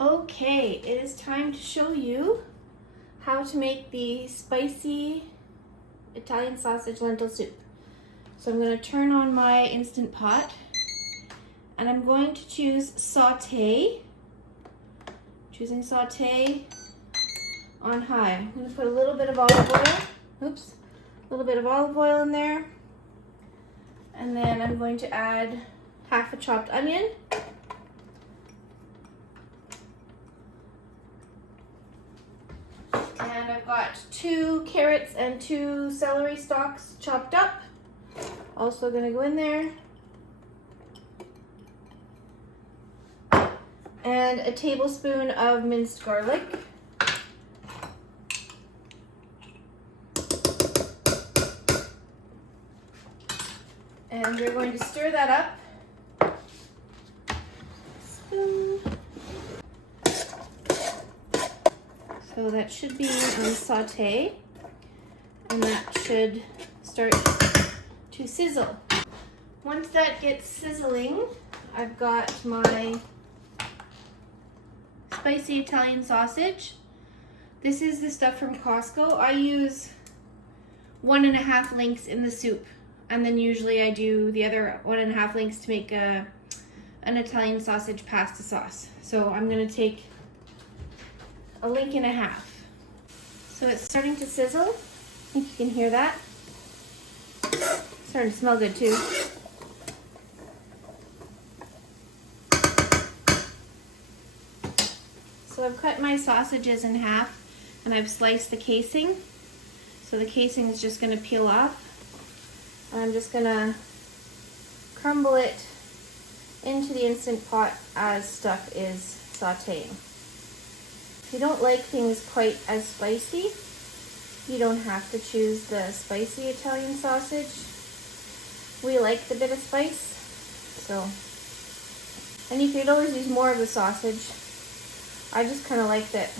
Okay, it is time to show you how to make the spicy Italian sausage lentil soup. So I'm going to turn on my Instant Pot and I'm going to choose saute. Choosing saute on high. I'm going to put a little bit of olive oil. Oops. A little bit of olive oil in there. And then I'm going to add half a chopped onion. And I've got 2 carrots and 2 celery stalks chopped up. Also gonna go in there. And a tablespoon of minced garlic. And we're going to stir that up. Spoon. So that should be on saute, and that should start to sizzle. Once that gets sizzling, I've got my spicy Italian sausage. This is the stuff from Costco. I use 1.5 links in the soup, and then usually I do the other 1.5 links to make an Italian sausage pasta sauce. So I'm gonna take 1.5 links. So it's starting to sizzle. I think you can hear that. It's starting to smell good too. So I've cut my sausages in half and I've sliced the casing. So the casing is just gonna peel off. And I'm just gonna crumble it into the Instant Pot as stuff is sauteing. If you don't like things quite as spicy, you don't have to choose the spicy Italian sausage. We like the bit of spice, so. And you could always use more of the sausage. I just kind of like that.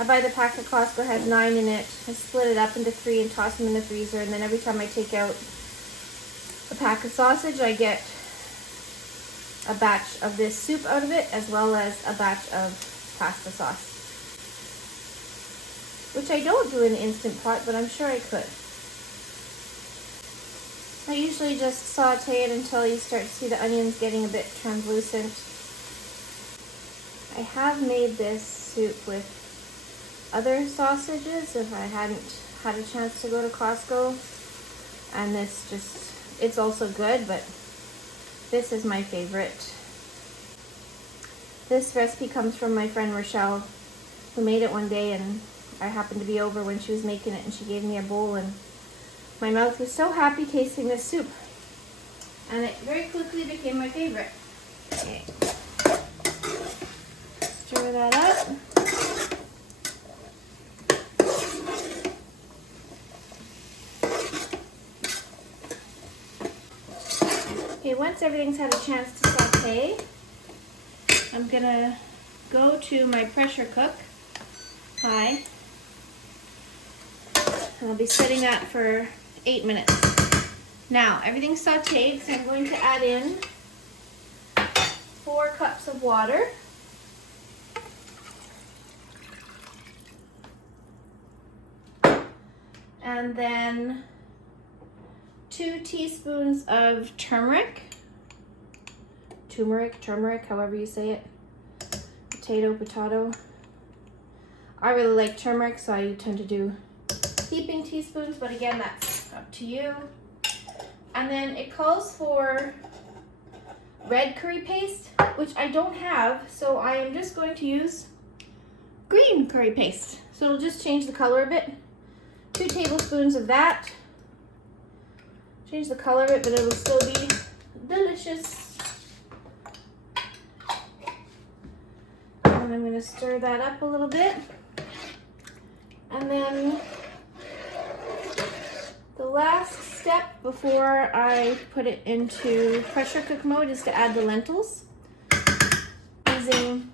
I buy the pack at Costco, has 9 in it. I split it up into 3 and toss them in the freezer, and then every time I take out a pack of sausage, I get a batch of this soup out of it, as well as a batch of pasta sauce, which I don't do in the Instant Pot, but I'm sure I could. I usually just saute it until you start to see the onions getting a bit translucent. I have made this soup with other sausages if I hadn't had a chance to go to Costco, and it's also good, but this is my favorite. This recipe comes from my friend Rochelle, who made it one day, and I happened to be over when she was making it, and she gave me a bowl, and my mouth was so happy tasting this soup. And it very quickly became my favorite. Okay. Stir that up. Okay, once everything's had a chance to saute, I'm gonna go to my pressure cook, high, and I'll be setting that for 8 minutes. Now, everything's sauteed, so I'm going to add in 4 cups of water. And then 2 teaspoons of turmeric, however you say it, potato. I really like turmeric, so I tend to do heaping teaspoons, but again, that's up to you. And then it calls for red curry paste, which I don't have, so I am just going to use green curry paste. So it'll just change the color a bit. 2 tablespoons of that. Change the color of it, but it will still be delicious. And I'm going to stir that up a little bit. And then the last step before I put it into pressure cook mode is to add the lentils. Using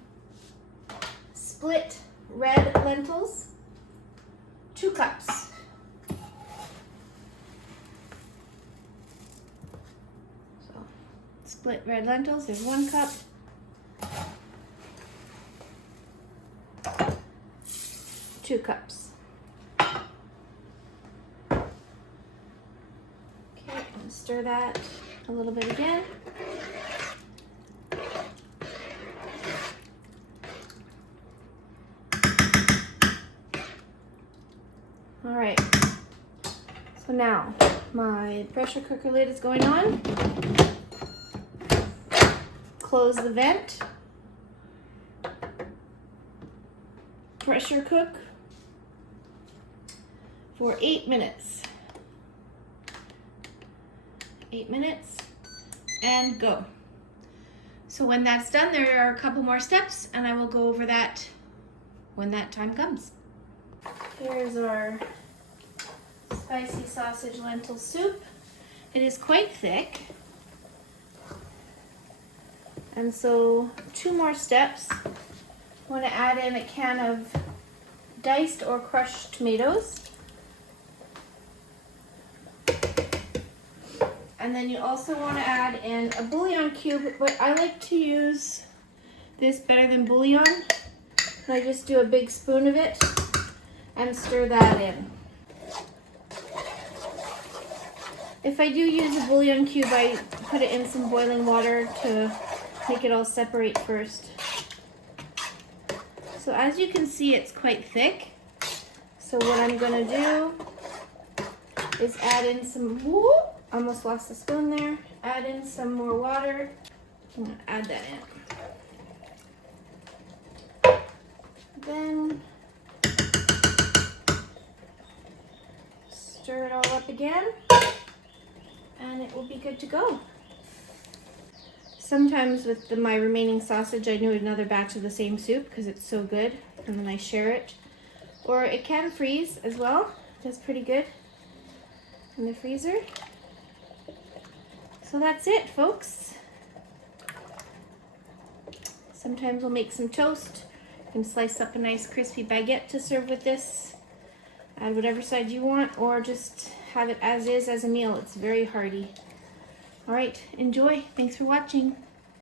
split red lentils, 2 cups. Split red lentils, there's 1 cup. 2 cups. Okay, and stir that a little bit again. All right, so now my pressure cooker lid is going on. Close the vent. Pressure cook for 8 minutes. 8 minutes and go. So when that's done, there are a couple more steps and I will go over that when that time comes. Here's our spicy sausage lentil soup. It is quite thick. And so 2 more steps. I want to add in a can of diced or crushed tomatoes. And then you also want to add in a bouillon cube, but I like to use this better than bouillon. And I just do a big spoon of it and stir that in. If I do use a bouillon cube, I put it in some boiling water to make it all separate first. So as you can see, it's quite thick. So what I'm gonna do is add in some, almost lost the spoon there. Add in some more water. I'm gonna add that in. Then stir it all up again and it will be good to go. Sometimes with my remaining sausage, I do another batch of the same soup because it's so good, and then I share it. Or it can freeze as well. That's pretty good in the freezer. So that's it, folks. Sometimes we'll make some toast. You can slice up a nice crispy baguette to serve with this. Add whatever side you want, or just have it as is as a meal. It's very hearty. All right, enjoy. Thanks for watching.